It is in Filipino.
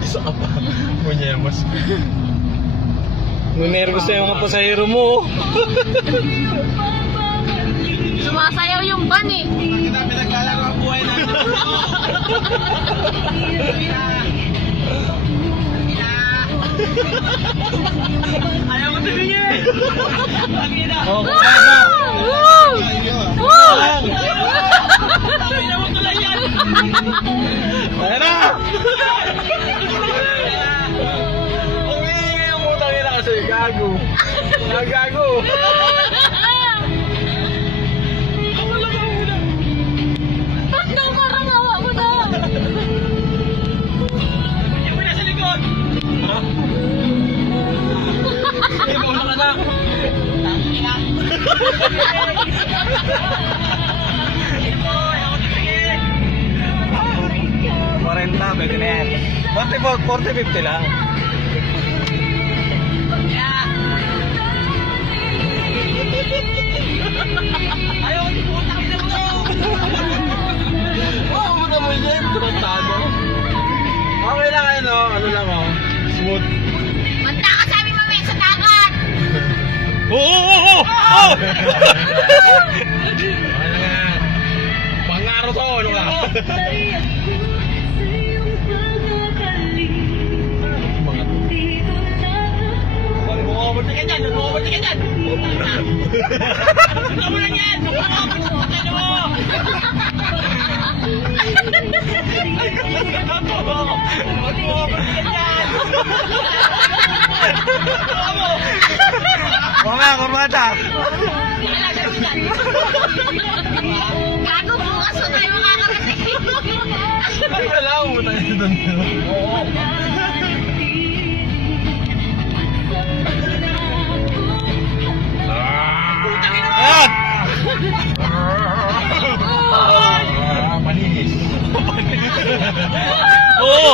Isa ka pa. Munyemos. Nunervous na yung mga pasahero mo. Sumasayaw yung van eh. Kita pinaglalaro ang buhay natin. Ayaw mo tumingin. Oo, kaya na. Ayaw mo tulad yan. Kaya na! Umihingi yung utang nila kasi gago. Nagago. Ba't daw parang hawa mo na? Yung mo na sa likod. Hindi mo ka na. Tangina. Ayaw mo tumingin. 40, pwede na yan. 40-50 lang. Ayaw mo putang ina mo. Oo, mo naman yan. Tratado. Okay lang ano, ano lang oh. Smooth. Manda ka sabi mo sa dagat. Oo! Ano nga? Pangaro to, ano ka? Bumabalik ka dyan. Bumabalik ka dyan. Bumabalik mo lang yan. Bumabalik mo. Ano mo? Bumabalik ka dyan. Mga kurbata! Gago bukas na tayo makakarating. Ay, wala mo tayo doon. Ayan! Malinis. Oo!